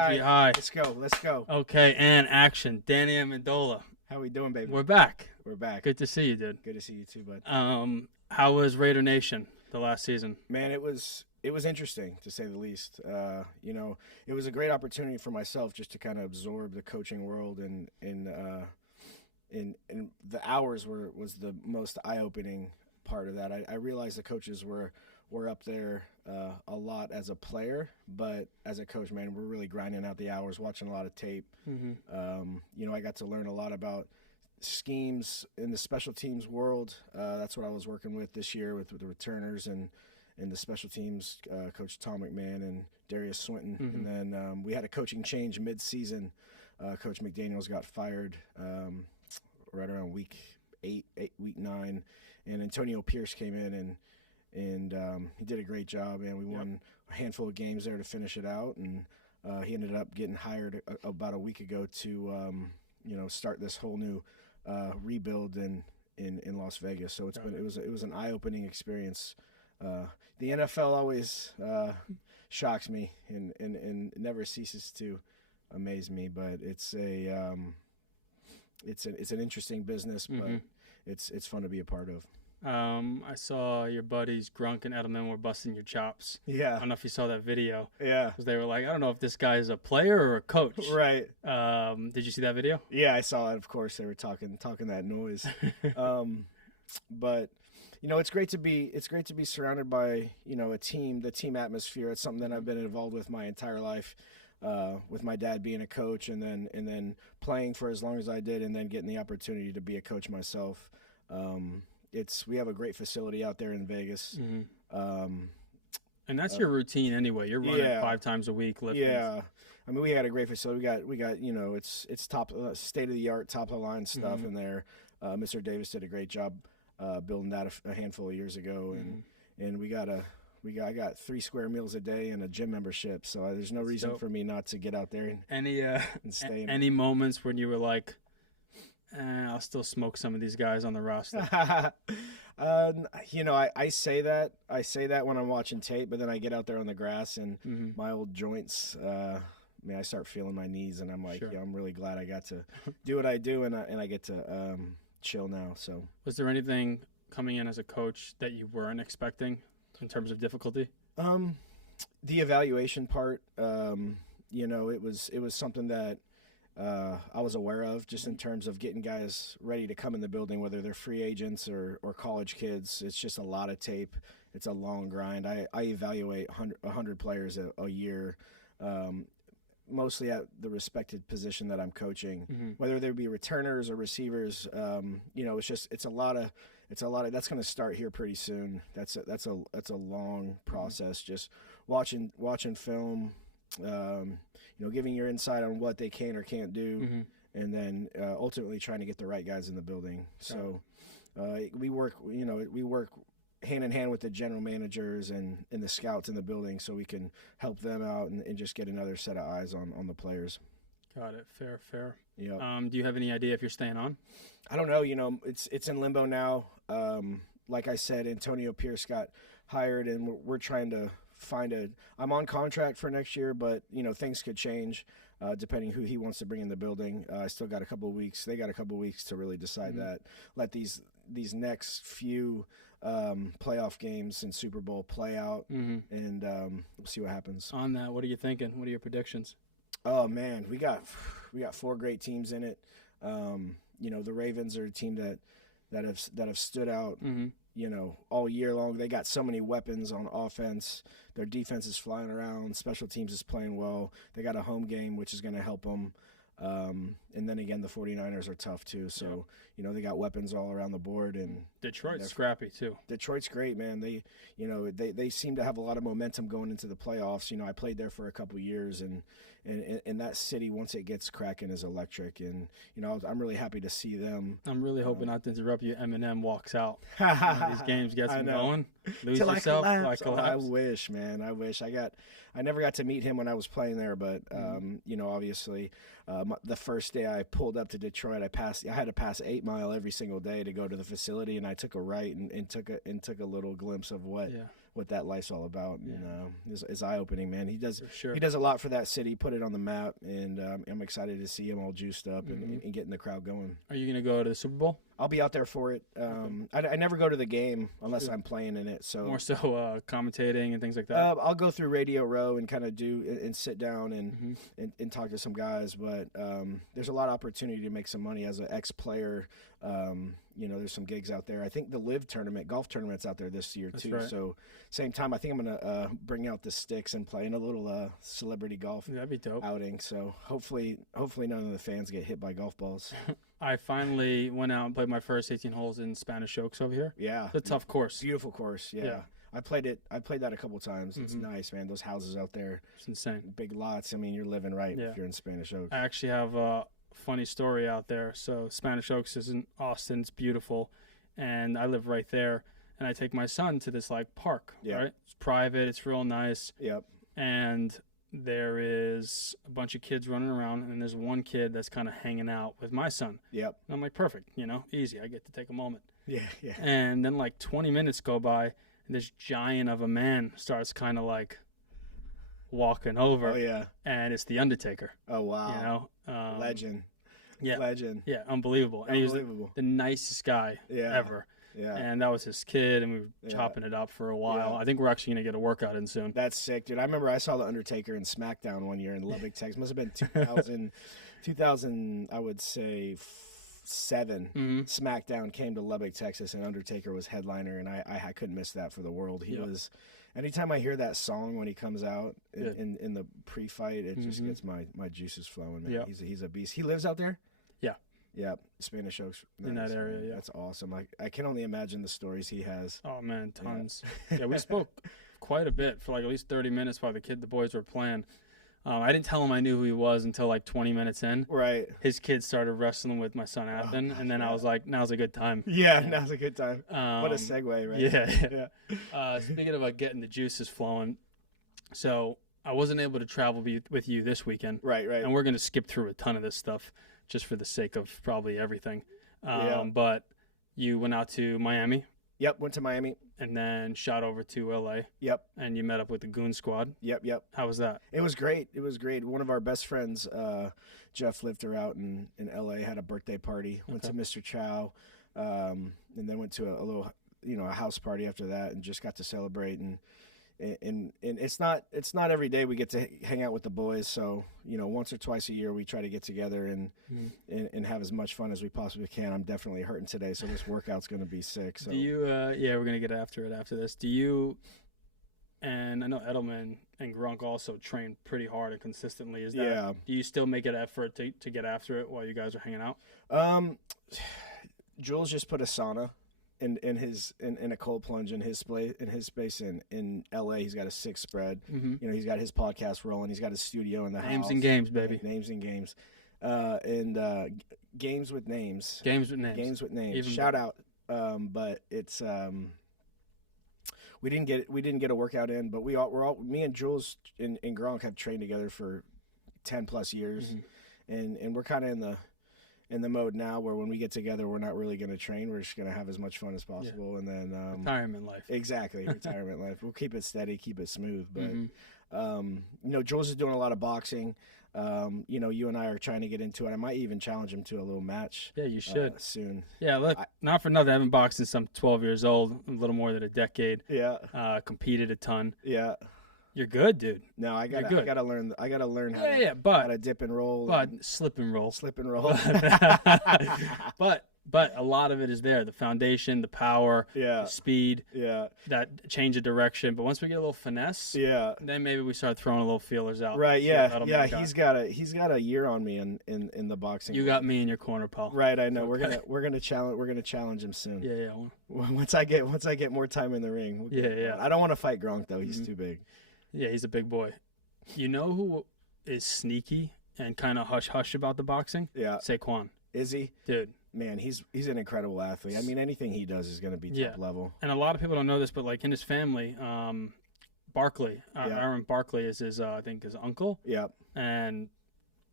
Hi. Let's go. Let's go. Okay, and action. Danny Amendola. How we doing, baby? We're back. We're back. Good to see you, dude. Good to see you too, bud. How was Raider Nation the last season? Man, it was interesting to say the least. It was a great opportunity for myself just to kind of absorb the coaching world, and the hours was the most eye-opening part of that. I realized the coaches were up there a lot as a player, but as a coach, man, we're really grinding out the hours, watching a lot of tape. Mm-hmm. I got to learn a lot about schemes in the special teams world. That's what I was working with this year with the returners and the special teams, Coach Tom McMahon and Darius Swinton. Mm-hmm. And then we had a coaching change mid-season. Coach McDaniels got fired right around week 9, and Antonio Pierce came in and he did a great job, and we won a handful of games there to finish it out, and he ended up getting hired about a week ago to start this whole new rebuild in Las Vegas. So it was an eye-opening experience. The NFL always shocks me and never ceases to amaze me, but it's an interesting business, but Mm-hmm. it's fun to be a part of. I saw your buddies Grunk and Edelman were busting your chops. Yeah. I don't know if you saw that video. Yeah. Because they were like, I don't know if this guy is a player or a coach. Right. Did you see that video? Yeah, I saw it. Of course, they were talking that noise. But it's great to be surrounded by a team, the team atmosphere. It's something that I've been involved with my entire life. With my dad being a coach, and then playing for as long as I did, and then getting the opportunity to be a coach myself. We have a great facility out there in Vegas. Mm-hmm. And that's your routine anyway. You're running 5 times a week lifting. Yeah, I mean, we had a great facility. We got it's top state of the art, top of the line stuff Mm-hmm. in there. Mr. Davis did a great job building that a handful of years ago, and I got 3 square meals a day and a gym membership, so there's no reason for me not to get out there and stay. Any moments when you were like, I'll still smoke some of these guys on the roster? I say that when I'm watching tape, but then I get out there on the grass and my old joints. I start feeling my knees, and I'm like, Sure. I'm really glad I got to do what I do, and I get to chill now. So, was there anything coming in as a coach that you weren't expecting in terms of difficulty? The evaluation part, it was something that I was aware of, just in terms of getting guys ready to come in the building, whether they're free agents or college kids. It's just a lot of tape. It's a long grind. I evaluate 100 players a year, mostly at the respected position that I'm coaching, whether they be returners or receivers. It's a lot of that's going to start here pretty soon. That's a long process. Just watching film, giving your insight on what they can or can't do, and then ultimately trying to get the right guys in the building. So we work hand in hand with the general managers and the scouts in the building, so we can help them out and just get another set of eyes on the players. Got it. Fair. Yeah. Do you have any idea if you're staying on? I don't know. It's in limbo now. Like I said, Antonio Pierce got hired, and we're trying to I'm on contract for next year, but things could change depending who he wants to bring in the building. I still got a couple of weeks. They got a couple of weeks to really decide that. Let these next few playoff games and Super Bowl play out, and we'll see what happes. On that, what are you thinking? What are your predictions? Oh man, we got 4 great teams in it. The Ravens are a team that have stood out. All year long. They got so many weapons on offense. Their defense is flying around. Special teams is playing well. They got a home game, which is going to help them. And then again, the 49ers are tough too. So, they got weapons all around the board. And Detroit's scrappy too. Detroit's great, man. They seem to have a lot of momentum going into the playoffs. I played there for a couple of years, and that city, once it gets cracking, is electric. And I'm really happy to see them. I'm really hoping not to interrupt you. Eminem walks out. These games gets him going. Lose Till yourself. I wish, man. I wish I never got to meet him when I was playing there, but obviously, the first day I pulled up to Detroit, I had to pass 8 Mile every single day to go to the facility, and I took a right and took a little glimpse of what what that life's all about. Yeah. And it's eye opening, man. He does For sure. he does a lot for that city, put it on the map, and I'm excited to see him all juiced up and getting the crowd going. Are you gonna go to the Super Bowl? I'll be out there for it. I never go to the game unless I'm playing in it. So More so commentating and things like that. I'll go through Radio Row and kind of do and sit down and talk to some guys. But there's a lot of opportunity to make some money as an ex-player. There's some gigs out there. I think the Live tournament, golf tournament's out there this year too. Right. So same time, I think I'm gonna bring out the sticks and play in a little celebrity golf That'd be dope. outing. So hopefully none of the fans get hit by golf balls. I finally went out and played my first 18 holes in Spanish Oaks over here. Yeah, It's a tough course. beautiful course. Yeah. Yeah. I played that a couple times. It's nice, man. Those houses out there, It's insane. big lots. I mean, you're living right Yeah. if you're in Spanish Oaks. I actually have a funny story out there. So Spanish Oaks is in Austin. It's beautiful, and I live right there. And I take my son to this like park. Yeah. Right. It's private. It's real nice. Yep. And there is a bunch of kids running around, and there's one kid that's kind of hanging out with my son. Yep. And I'm like, perfect, easy. I get to take a moment. Yeah. Yeah. And then like 20 minutes go by, and this giant of a man starts kind of like walking over, Oh yeah. and it's the Undertaker. Oh wow. Legend. Yeah, Legend. yeah, unbelievable. And he was Unbelievable. the nicest guy Yeah. ever. Yeah. And that was his kid, and we were Yeah. chopping it up for a while. Yeah. I think we're actually gonna get a workout in soon. That's sick, dude. I remember I saw the Undertaker in SmackDown one year in Lubbock, Texas. Must have been 2000, I would say 7. Mm-hmm. SmackDown came to Lubbock, Texas, and Undertaker was headliner, and I couldn't miss that for the world. He Yep. was. Anytime I hear that song when he comes out Yeah. in the pre-fight, it just gets my juices flowing, man. Yep. He's a beast. He lives out there. Yeah. Yeah, Spanish Oaks. In that area, man. yeah. That's awesome. I can only imagine the stories he has. Oh man, tons. Yeah, we spoke quite a bit for like at least 30 minutes while the boys were playing. I didn't tell him I knew who he was until like 20 minutes in. Right. His kids started wrestling with my son Abden, gosh, and then I yeah. was like, "Now's a good time." Yeah, now's a good time. What a Um, segue, right? Yeah. Yeah. Speaking of getting the juices flowing, so I wasn't able to travel with you this weekend, Right, right. and we're going to skip through a ton of this stuff just for the sake of probably everything. Yeah. But you went out to Miami Yep, went to Miami. and then shot over to LA, Yep, and you met up with the Goon Squad. yep. How was that? It was great. It was great. One of our best friends, Jeff Lifter, out in LA, had a birthday party. Went to Mr. Chow, and then went to a little, a house party after that, and just got to celebrate. And it's not every day we get to hang out with the boys. So once or twice a year we try to get together and have as much fun as we possibly can. I'm definitely hurting today, so this workout's going to be sick. So Do you? Yeah, we're gonna get after it after this. Do you? And I know Edelman and Grunk also train pretty hard and consistently. Is that? Yeah. Do you still make an effort to get after it while you guys are hanging out? Jules just put a sauna in a cold plunge in his space in LA. He's got a 6 spread. Mm-hmm. He's got his podcast rolling. He's got his studio in the house. Names and games, baby. Names and games. And games with names. Games with names. Games with names. Even Shout out. But it's we didn't get a workout in, but me and Jules and Gronk have trained together for 10 plus years, and we're kind of in the mode now where when we get together, we're not really going to train. We're just going to have as much fun as possible, and then Retirement life. Exactly, retirement life. We'll keep it steady, keep it smooth. But Jules is doing a lot of boxing. You and I are trying to get into it. I might even challenge him to a little match. Yeah, you should. Soon. Yeah, look, not for nothing. I haven't boxed since I'm 12 years old, a little more than a decade. Yeah. Competed a ton. Yeah. You're good, dude. No, I You're gotta good. learn. I gotta learn how But to dip and roll. but slip and roll. Slip and roll. But a lot of it is there. The foundation, the power, Yeah. the speed, Yeah. that change of direction. But once we get a little finesse, Yeah. then maybe we start throwing a little feelers out. Right. See Yeah. what Yeah. Edelman He's got a year on me in the boxing. You got me in your corner, pal. Right. I know. Okay. We're gonna challenge him soon. Yeah, yeah. Once I get more time in the ring. We'll get it going. I don't want to fight Gronk though. He's too big. Yeah, he's a big boy. You know who is sneaky and kind of hush-hush about the boxing? Yeah. Saquon. Is he? Dude. Man, he's an incredible athlete. I mean, anything he does is going to be top level. And a lot of people don't know this, but like in his family, Barkley, Aaron Barkley is his, I think, his uncle. Yep. And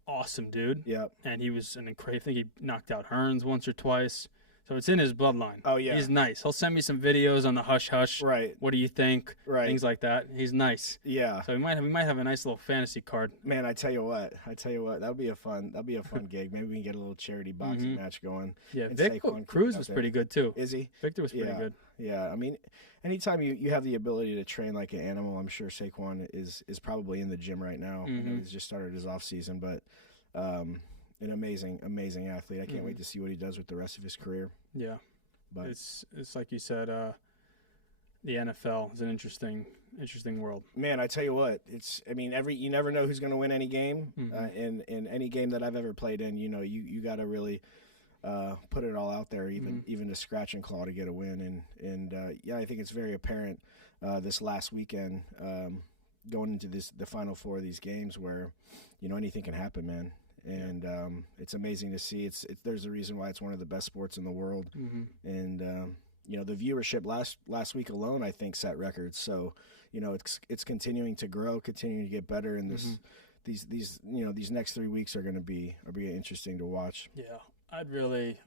awesome dude. Yep. And he was I think he knocked out Hearns once or twice. So it's in his bloodline. Oh, yeah. He's nice. He'll send me some videos on the hush hush. Right. What do you think? Right. Things like that. He's nice. Yeah. So we might have a nice little fantasy card. Man, I tell you what, that'd be a fun gig. Maybe we can get a little charity boxing match going. Yeah, And Vic Saquon Cruz was pretty good too. Is he? Victor was pretty Yeah. good. Yeah, I mean, anytime you have the ability to train like an animal, I'm sure Saquon is probably in the gym right now. I know he's just started his off season, but an amazing athlete. I can't wait to see what he does with the rest of his career. Yeah, But it's like you said, the NFL is an interesting world. man, I tell you what, you never know who's going to win any game. In any game that I've ever played in, you got to really put it all out there, even to scratch and claw to get a win. And I think it's very apparent this last weekend, going into the final four of these games, where anything can happen, man. And it's amazing to see. There's a reason why it's one of the best sports in the world. And the viewership last week alone, I think, set records. So it's continuing to grow, continuing to get better. And these next 3 weeks are going to be interesting to watch. Yeah, I'd really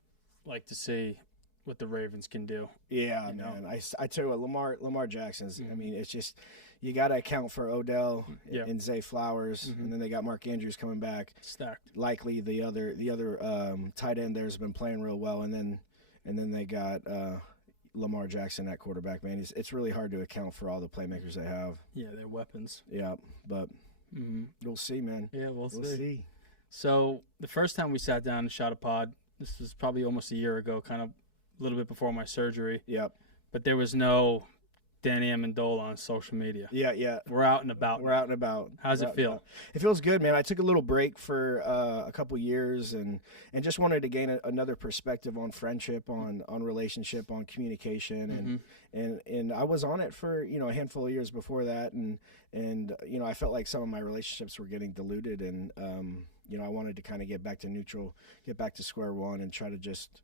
like to see what the Ravens can do. Yeah, man. I tell you what, Lamar Jackson's. I mean, it's just you got to account for Odell and Zay Flowers, and then they got Mark Andrews coming back. Stacked. Likely the other tight end there's been playing real well, and then they got Lamar Jackson at quarterback. Man, it's really hard to account for all the playmakers they have. Yeah, they're weapons. Yeah, but we'll see, man. Yeah, we'll We'll see. So the first time we sat down and shot a pod, this was probably almost a year ago, kind of a little bit before my surgery. Yep. But there was no Danny Amendola on social media. Yeah. We're out and about. We're out and about. How's it feel? It feels good, man. I took a little break for a couple years and just wanted to gain another perspective on friendship, on relationship, on communication, and I was on it for a handful of years before that, and I felt like some of my relationships were getting diluted, and I wanted to kind of get back to neutral, get back to square one, and try to just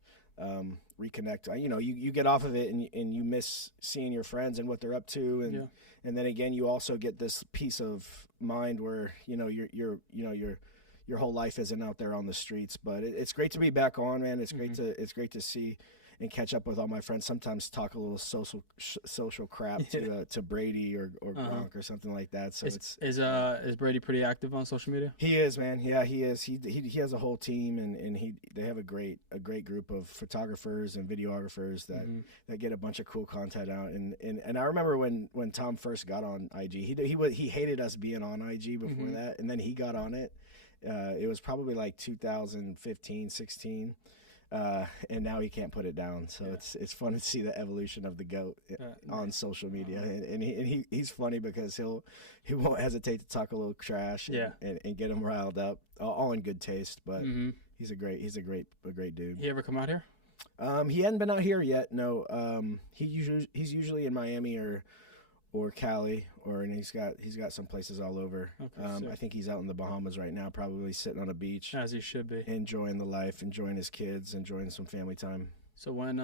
reconnect. You get off of it and you miss seeing your friends and what they're up to, and then again you also get this peace of mind where your whole life isn't out there on the streets. But it's great to be back on, man. It's great to see and catch up with all my friends. Sometimes talk a little social crap to Brady or Gronk or something like that. So is Brady pretty active on social media? He is, man. Yeah, he is. He has a whole team, and they have a great group of photographers and videographers that get a bunch of cool content out. And I remember when Tom first got on IG, he hated us being on IG before that, and then he got on it. It was probably like 2015, 16. And now he can't put it down. So it's fun to see the evolution of the GOAT on social media, and he's funny because he won't hesitate to talk a little trash and get them riled up, all in good taste. But he's a great dude. He ever come out here? He hadn't been out here yet. No. He's usually in Miami or Cali, and he's got some places all over. Okay, I think he's out in the Bahamas right now, probably sitting on a beach, as he should be, enjoying the life, enjoying his kids, enjoying some family time. So when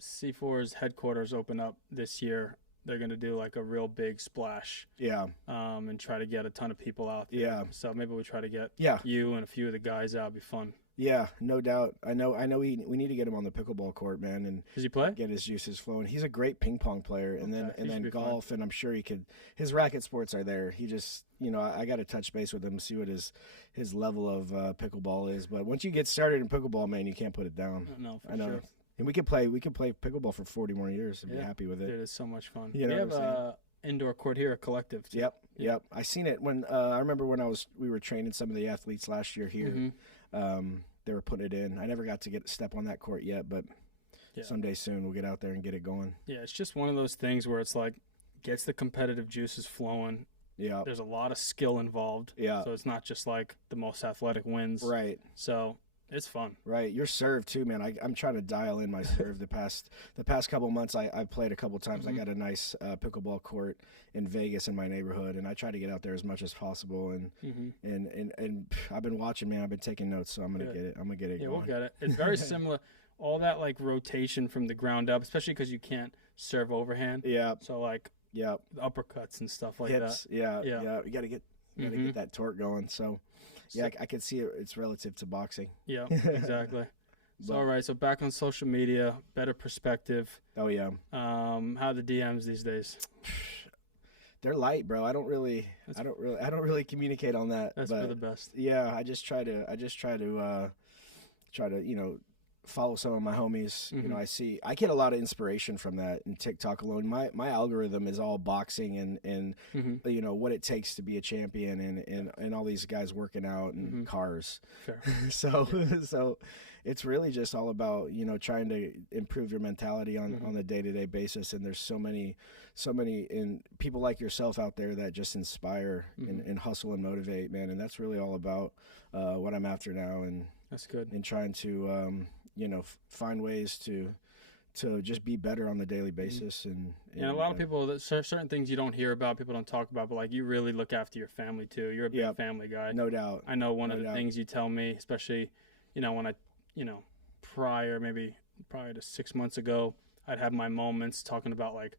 C4's headquarters open up this year, they're going to do like a real big splash. Yeah. And try to get a ton of people out there. Yeah. So maybe we try to get you and a few of the guys out. It'd be fun. Yeah, no doubt. I know. We need to get him on the pickleball court, man, and does he play? Get his juices flowing. He's a great ping pong player, and then golf, fun. And I'm sure he could. His racket sports are there. He just, I got to touch base with him, see what his level of pickleball is. But once you get started in pickleball, man, you can't put it down. No, for I know. Sure. And we could play pickleball for 40 more years and be happy with it. Dude, it's so much fun. You know we have an indoor court here, a collective. Too. Yep. I seen it when I remember when we were training some of the athletes last year here. They were putting it in. I never got to step on that court yet, but someday soon we'll get out there and get it going. Yeah, it's just one of those things where it's like gets the competitive juices flowing. Yeah. There's a lot of skill involved. Yeah. So it's not just like the most athletic wins. Right. So it's fun. Right. Your serve too, man. I'm trying to dial in my serve. The past couple months I played a couple times. I got a nice pickleball court in Vegas in my neighborhood, and I try to get out there as much as possible. And I've been watching, man. I've been taking notes, so I'm gonna get it. I'm gonna get it. Yeah, going. we'll get it. It's very similar. All that like rotation from the ground up, especially because you can't serve overhand. Yeah. So like uppercuts and stuff like hips, that. Yeah. You gotta get that torque going. So. Yeah, I can see it's relative to boxing. Yeah, exactly. So all right, so back on social media, better perspective. Oh yeah. How are the DMs these days? They're light, bro. I don't really communicate on that. That's but for the best. Yeah, I just try to follow some of my homies. Mm-hmm. I get a lot of inspiration from that in TikTok alone. My algorithm is all boxing and Mm-hmm. what it takes to be a champion and all these guys working out and Mm-hmm. cars. Fair. So it's really just all about trying to improve your mentality on the day-to-day basis. And there's so many in people like yourself out there that just inspire and hustle and motivate, man. And that's really all about what I'm after now. And That's good. and trying to find ways to just be better on the daily basis. And A lot of people, certain things you don't hear about, people don't talk about, but like you really look after your family too. You're a big family guy. No doubt. I know one of the things you tell me, especially, when I, prior to 6 months ago, I'd have my moments talking about like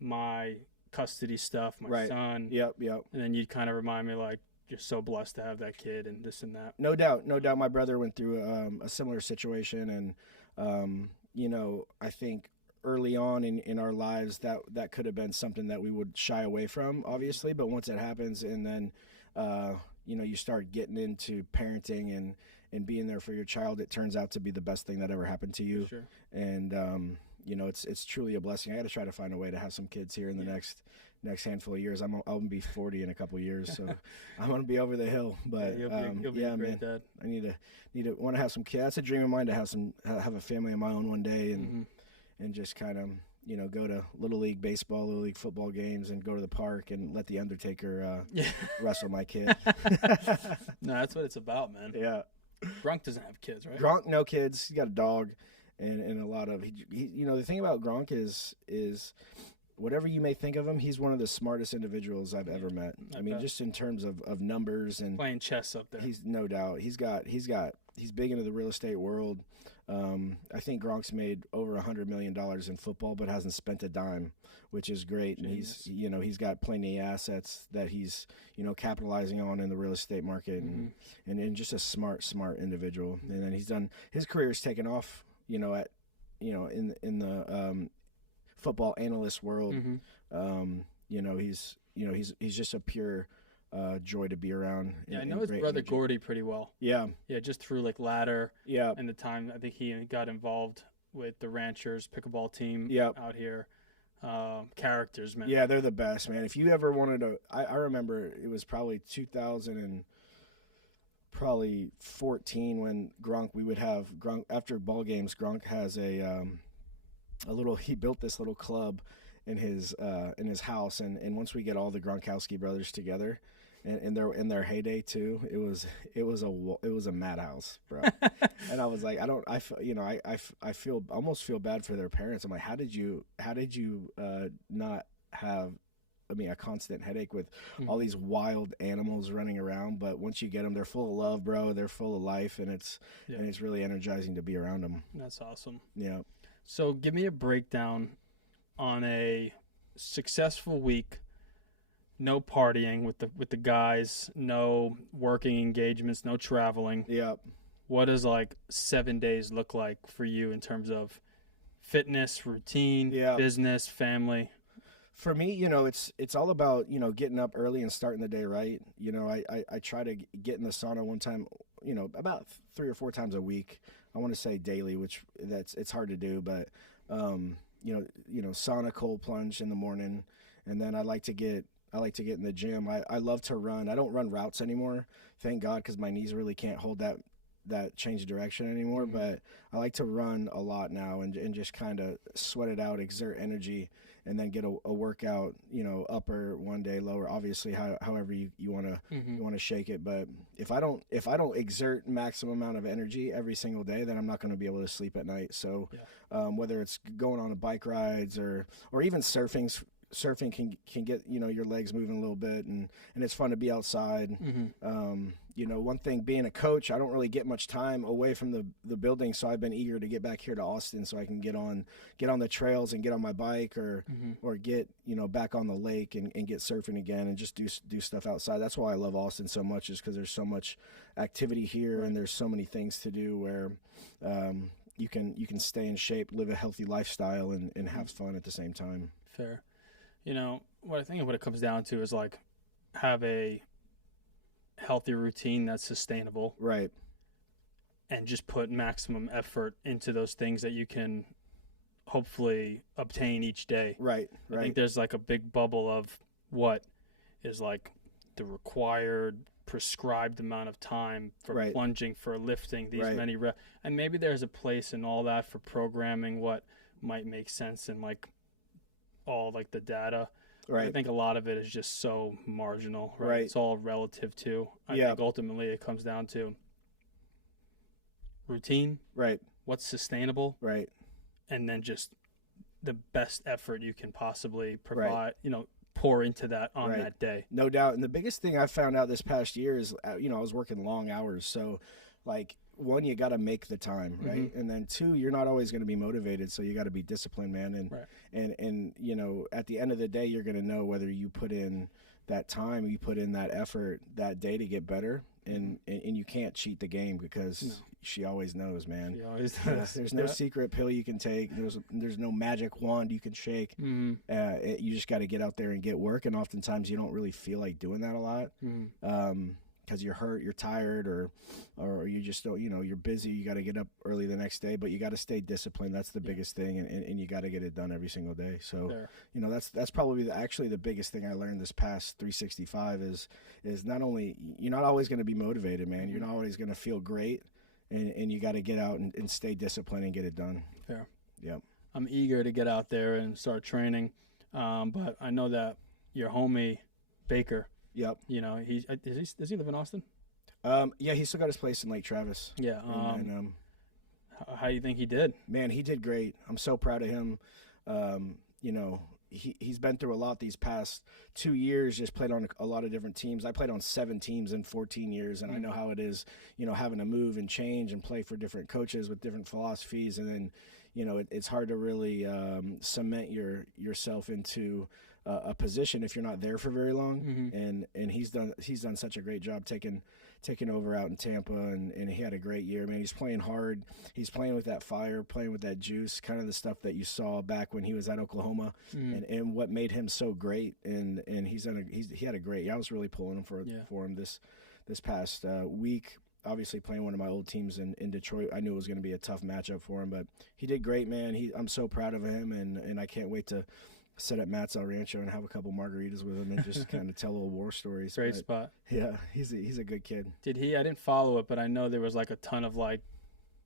my custody stuff, my son. Yep. And then you'd kind of remind me like, you're so blessed to have that kid and this and that. No doubt. My brother went through a similar situation, and I think early on in our lives that could have been something that we would shy away from, obviously. But once it happens, and then you start getting into parenting and being there for your child, it turns out to be the best thing that ever happened to you. Sure. And it's truly a blessing. I got to try to find a way to have some kids here in the next handful of years. I'll be 40 in a couple of years, so I'm gonna be over the hill. But you'll be a great dad. I need to want to have some kids. That's a dream of mine, to have a family of my own one day, and just kind of go to little league baseball, little league football games, and go to the park and let the Undertaker wrestle my kid. No, that's what it's about, man. Yeah. Gronk doesn't have kids, right? Gronk, no kids. He's got a dog, and a lot of the thing about Gronk is whatever you may think of him, he's one of the smartest individuals I've ever met. I mean, just in terms of numbers and playing chess up there. He's no doubt. He's big into the real estate world. I think Gronk's made over $100 million in football, but hasn't spent a dime, which is great. Genius. And he's got plenty of assets that he's capitalizing on in the real estate market, and just a smart individual. And then his career's taken off. In the football analyst world. He's just a pure joy to be around. I know his brother energy. Gordy pretty well. Yeah, just through like ladder. Yeah, and the time I think he got involved with the Ranchers pickleball team. Out here. Characters, man. Yeah, they're the best, man. If you ever wanted to, I remember it was probably 2014 when we would have Gronk after ball games. Gronk has he built this little club in his house, and once we get all the Gronkowski brothers together, and they're in their heyday too, it was a madhouse, bro. And I was like, I almost feel bad for their parents. I'm like, how did you not have a constant headache with all these wild animals running around? But once you get them, they're full of love, bro. They're full of life, and it's really energizing to be around them. That's awesome. Yeah. So give me a breakdown on a successful week. No partying with the guys, no working engagements, no traveling. Yeah. What does like 7 days look like for you in terms of fitness, routine, business, family? For me, it's all about, getting up early and starting the day right. I try to get in the sauna one time, about 3 or 4 times a week. I want to say daily, which it's hard to do, but sauna, cold plunge in the morning, and then I like to get in the gym. I love to run. I don't run routes anymore, thank God, because my knees really can't hold that change of direction anymore. But I like to run a lot now and just kind of sweat it out, exert energy, and then get a workout, upper one day, lower, obviously however you want to shake it. But if I don't exert maximum amount of energy every single day, then I'm not going to be able to sleep at night. So whether it's going on a bike rides or even surfing can get your legs moving a little bit, and it's fun to be outside. one thing being a coach, I don't really get much time away from the building, so I've been eager to get back here to Austin so I can get on the trails and get on my bike or get back on the lake and get surfing again and just do stuff outside. That's why I love Austin so much, is because there's so much activity here and there's so many things to do where you can stay in shape, live a healthy lifestyle, and have fun at the same time. Fair. What I think what it comes down to is like have a healthy routine that's sustainable, right, and just put maximum effort into those things that you can hopefully obtain each day. Right. I think there's like a big bubble of what is like the required prescribed amount of time for plunging, for lifting these many reps, and maybe there's a place in all that for programming what might make sense and like all like the data. Right. I think a lot of it is just so marginal, right? It's all relative to. I think ultimately it comes down to routine, right? What's sustainable, right? And then just the best effort you can possibly provide, pour into that on that day. No doubt. And the biggest thing I found out this past year is, I was working long hours. So, like, one, you got to make the time, right? Mm-hmm. And then two, you're not always going to be motivated, so you got to be disciplined, man. And at the end of the day, you're going to know whether you put in that time, you put in that effort that day to get better, and you can't cheat the game because she always knows, man. She always knows. There's no secret pill you can take. There's no magic wand you can shake. Mm-hmm. You just got to get out there and get work, and oftentimes you don't really feel like doing that a lot. Mm-hmm. Because you're hurt, you're tired, or you just don't, you're busy. You got to get up early the next day, but you got to stay disciplined. That's the biggest thing, and you got to get it done every single day. So, that's probably actually the biggest thing I learned this past 365 is not only you're not always going to be motivated, man. You're not always going to feel great, and you got to get out and stay disciplined and get it done. Fair. Yep. I'm eager to get out there and start training, but I know that your homie Baker. Yep. Does he live in Austin? Yeah, he's still got his place in Lake Travis. Yeah. How do you think he did? Man, he did great. I'm so proud of him. He's been through a lot these past 2 years, just played on a lot of different teams. I played on 7 teams in 14 years, and I know how it is, having to move and change and play for different coaches with different philosophies. And then, it's hard to really cement yourself into a position if you're not there for very long. Mm-hmm. And he's done such a great job taking over out in Tampa, and he had a great year, man. He's playing hard. He's playing with that fire, playing with that juice, kind of the stuff that you saw back when he was at Oklahoma. Mm-hmm. and what made him so great. And he had a great year. I was really pulling him for him this past week. Obviously playing one of my old teams in Detroit, I knew it was going to be a tough matchup for him, but he did great, man. I'm so proud of him, and I can't wait to sit at Matt's El Rancho and have a couple margaritas with him and just kind of tell little war stories. Great spot. Yeah, he's a good kid. I didn't follow it, but I know there was like a ton of like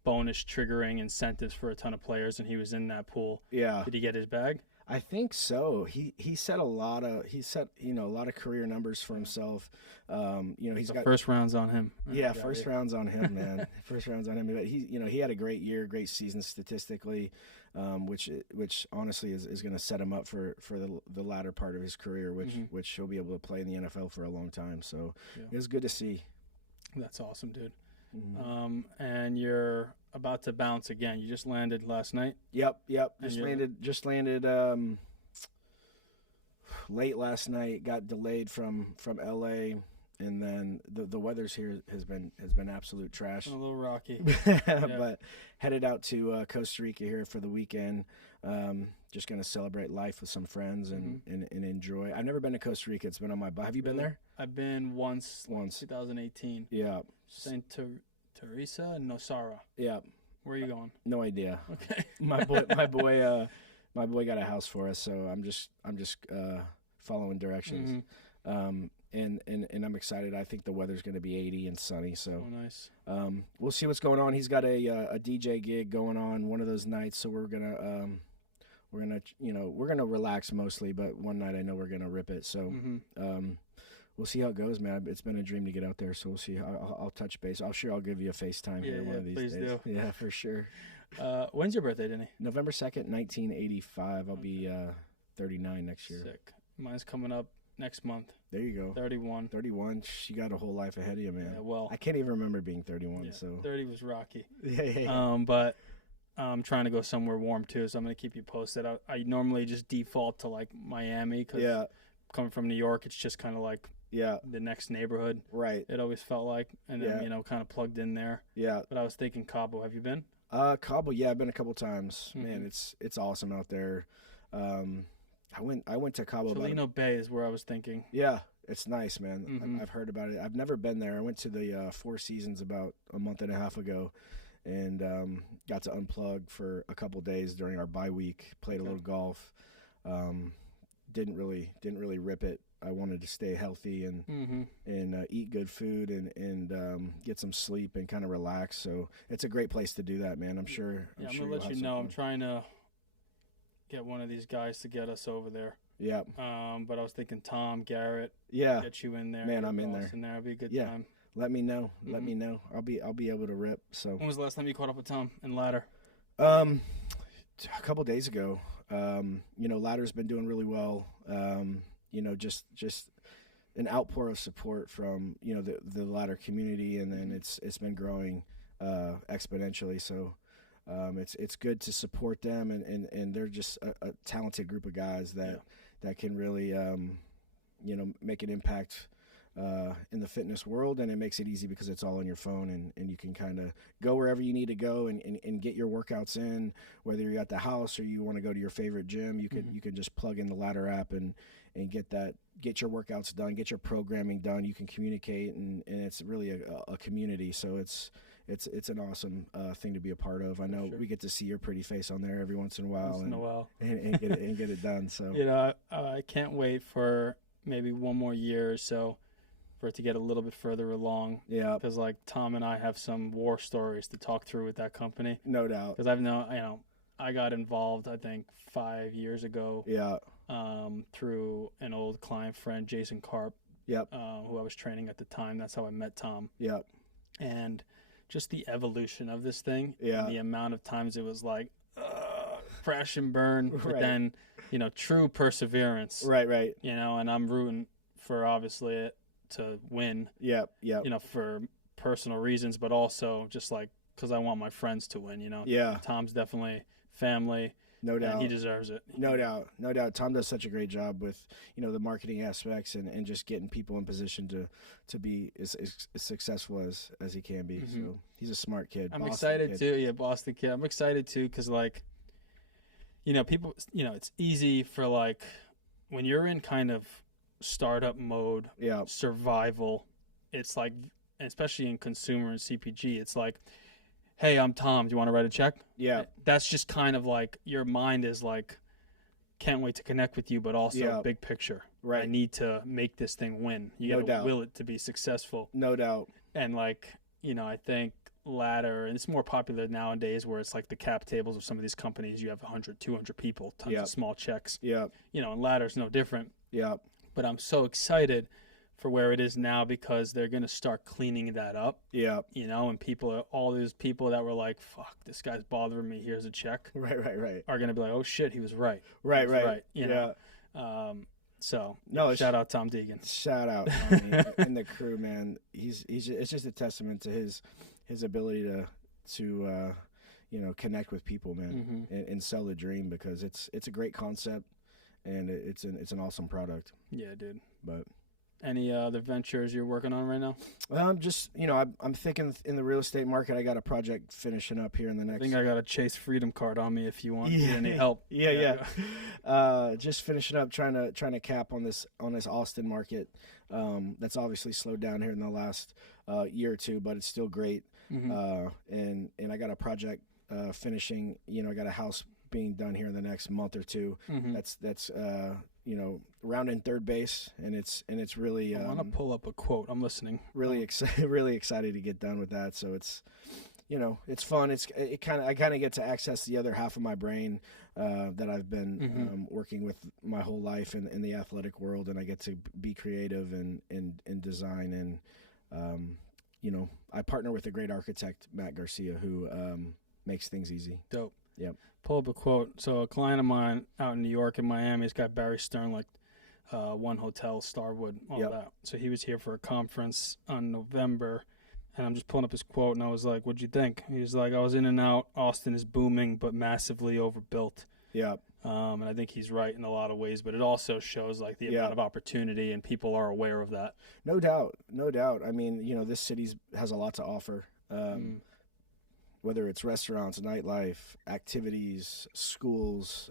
bonus triggering incentives for a ton of players, and he was in that pool. Yeah. Did he get his bag? I think so. He set a lot of career numbers for himself. He's got first rounds on him. Yeah, first rounds on him, man. First rounds on him. But he had a great year, great season statistically, which honestly is going to set him up for the latter part of his career, which he'll be able to play in the NFL for a long time. So it was good to see. That's awesome, dude. Mm-hmm. And you're about to bounce again. You just landed last night. Yep. Just landed late last night. Got delayed from LA, and then the weather's here has been absolute trash. A little rocky, but headed out to Costa Rica here for the weekend. Just gonna celebrate life with some friends and enjoy. I've never been to Costa Rica. It's been on my bucket. Have you been there? I've been once. 2018. Yeah. Saint Teresa and Nosara. Yeah. Where are you going? No idea. Okay. my boy got a house for us, so I'm just following directions. Mm-hmm. And I'm excited. I think the weather's going to be 80 and sunny, so nice. We'll see what's going on. He's got a DJ gig going on one of those nights, so we're gonna relax mostly, but one night I know we're gonna rip it. So we'll see how it goes, man. It's been a dream to get out there, so we'll see. I'll touch base. I'll give you a FaceTime here one of these days. Do. Yeah, for sure. When's your birthday, Denny? November 2nd, 1985. I'll be 39 next year. Sick. Mine's coming up next month. There you go. 31. 31. You got a whole life ahead of you, man. Yeah, well, I can't even remember being 31. yeah, So 30 was rocky. yeah. But I'm trying to go somewhere warm too, so I'm gonna keep you posted. I normally just default to like Miami because coming from New York, it's just kind of like the next neighborhood. Right. It always felt like, and then kind of plugged in there. Yeah. But I was thinking Cabo. Have you been? Cabo, yeah, I've been a couple times. Man, it's awesome out there. I went to Cabo. Cholino Bay is where I was thinking. Yeah, it's nice, man. I've heard about it. I've never been there. I went to the Four Seasons about a month and a half ago, and got to unplug for a couple days during our bye week. Played a little golf. Didn't really rip it. I wanted to stay healthy and eat good food and get some sleep and kind of relax. So it's a great place to do that, man. I'm sure. I'm gonna let you know. I'm trying to get one of these guys to get us over there. Yeah. But I was thinking Tom, Garrett. Yeah. Get you in there. Man, I'm in there. It'll be a good time. Let me know. Let me know. I'll be able to rip. So. When was the last time you caught up with Tom and Ladder? A couple days ago. Ladder's been doing really well. Just an outpour of support from the Ladder community, and then it's been growing exponentially. So. It's good to support them, and they're just a talented group of guys that can really make an impact in the fitness world, and it makes it easy because it's all on your phone, and you can kind of go wherever you need to go and get your workouts in, whether you're at the house or you want to go to your favorite gym. You can just plug in the Ladder app and get your workouts done, get your programming done. You can communicate, and it's really a community. So it's an awesome thing to be a part of. I know we get to see your pretty face on there every once in a while, and get it done. So I can't wait for maybe one more year or so for it to get a little bit further along. Yeah, because like Tom and I have some war stories to talk through with that company. No doubt. Because I got involved I think 5 years ago. Yeah. Through an old client friend, Jason Karp. Yep. Who I was training at the time. That's how I met Tom. Yep. And just the evolution of this thing. Yeah. The amount of times it was like, crash and burn, but then, true perseverance. Right. And I'm rooting for obviously it to win. Yep. For personal reasons, but also just like because I want my friends to win. Yeah. Tom's definitely family. No doubt. He deserves it. No doubt. Tom does such a great job with, the marketing aspects and just getting people in position to be as successful as he can be. So he's a smart kid. I'm excited too. Yeah, Boston kid. I'm excited too because people, it's easy for like when you're in kind of startup mode, survival. It's like, especially in consumer and CPG, it's like, hey, I'm Tom. Do you want to write a check? Yeah. That's just kind of like your mind is like, can't wait to connect with you, but also big picture. Right. I need to make this thing win. You got to will it to be successful. No doubt. And like, I think Ladder, and it's more popular nowadays where it's like the cap tables of some of these companies. You have 100, 200 people, tons of small checks. Yeah. And Ladder's no different. Yeah. But I'm so excited for where it is now because they're going to start cleaning that up. Yeah. And all those people that were like, fuck, this guy's bothering me, here's a check. Right. Are going to be like, oh shit, he was right. Right. So shout out Tom Deegan. Shout out Tommy and the crew, man. It's just a testament to his ability to connect with people, man, and sell the dream because it's a great concept and it's an awesome product. Yeah, dude. But any other ventures you're working on right now? Just I'm thinking in the real estate market. I got a project finishing up here in the next. I think I got a Chase Freedom card on me if you want any help. Yeah. Just finishing up, trying to cap on this Austin market. That's obviously slowed down here in the last year or two, but it's still great. And I got a project finishing. I got a house being done here in the next month or two. That's rounding third base, and it's really. I want to pull up a quote. I'm listening. Really excited to get done with that. So it's, it's fun. I kind of get to access the other half of my brain that I've been working with my whole life in the athletic world, and I get to be creative and design and I partner with a great architect, Matt Garcia, who makes things easy. Dope. Yep. Pull up a quote. So a client of mine out in New York and Miami has got Barry Stern like One Hotel, Starwood, all Yep. that. So he was here for a conference on November, and I'm just pulling up his quote, and I was like, "What'd you think?" He was like, "I was in and out. Austin is booming, but massively overbuilt." Yeah. And I think he's right in a lot of ways, but it also shows like the Yeah. amount of opportunity, and people are aware of that. No doubt. No doubt. I mean, this city has a lot to offer. Whether it's restaurants, nightlife, activities, schools,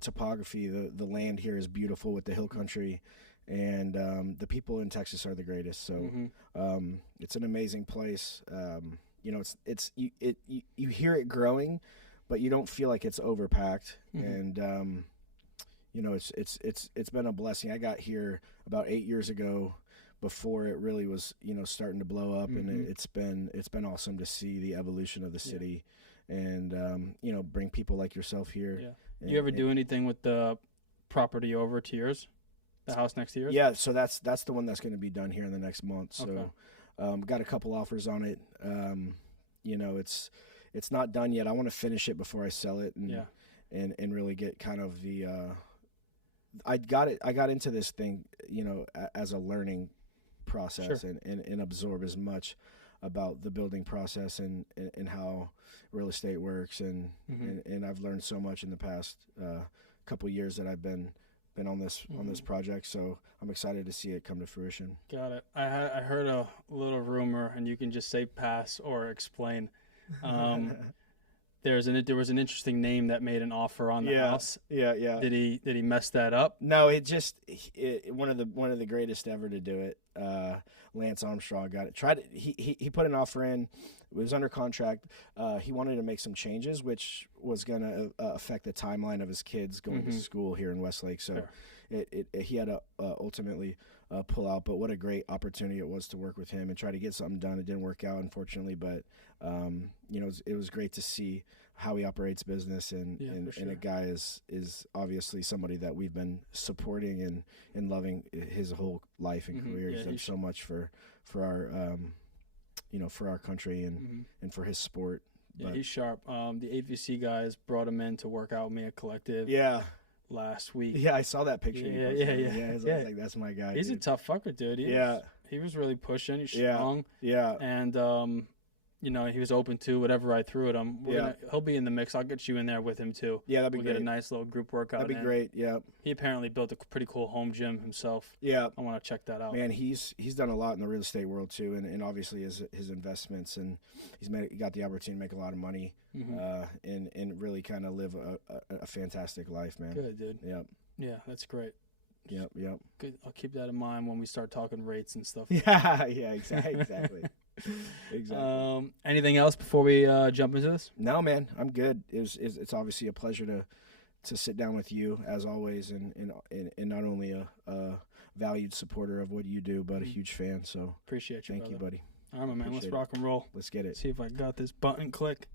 topography. The land here is beautiful with the hill country, and the people in Texas are the greatest. So it's an amazing place. You hear it growing, but you don't feel like it's overpacked. And it's been a blessing. I got here about 8 years ago, before it really was starting to blow up, and it's been awesome to see the evolution of the city, and bring people like yourself here. Yeah. You ever do anything with the property over to yours, the house next to yours? Yeah, so that's the one that's going to be done here in the next month. So got a couple offers on it. It's not done yet. I want to finish it before I sell it, and really get kind of the I got into this thing as a learning process, and absorb as much about the building process and how real estate works, and I've learned so much in the past couple years that I've been on this project, so I'm excited to see it come to fruition. Got it. I heard a little rumor, and you can just say pass or explain. There was an interesting name that made an offer on the house. Yeah. Did he mess that up? No, one of the greatest ever to do it. Lance Armstrong got it. He put an offer in. It was under contract. He wanted to make some changes, which was going to affect the timeline of his kids going to school here in Westlake. So he had to ultimately pull out. But what a great opportunity it was to work with him and try to get something done. It didn't work out, unfortunately, but it was great to see how he operates business, and a guy is obviously somebody that we've been supporting and loving his whole life and career. He's done so much for our for our country and for his sport. Yeah, he's sharp. The AVC guys brought him in to work out me a collective. Last week. Yeah, I saw that picture. Yeah. I was like, that's my guy. He's dude. a tough fucker, dude. He was really pushing. He's strong. Yeah. And he was open to whatever I threw at him. He'll be in the mix. I'll get you in there with him too. Yeah, that'd be great. Get a nice little group workout. That'd be great. Yeah. He apparently built a pretty cool home gym himself. Yeah. I want to check that out. Man, he's done a lot in the real estate world too, and obviously his investments, and he got the opportunity to make a lot of money, and really kind of live a fantastic life, man. Good, dude. Yep. Yeah, that's great. Yep. Good. I'll keep that in mind when we start talking rates and stuff. Yeah, exactly. Exactly. Anything else before we jump into this? No, man, I'm good. It's obviously a pleasure to sit down with you as always, and not only a valued supporter of what you do, but a huge fan. So appreciate you. Thank you, buddy. All right, my man. Let's rock and roll. Let's get it. See if I got this button. Click.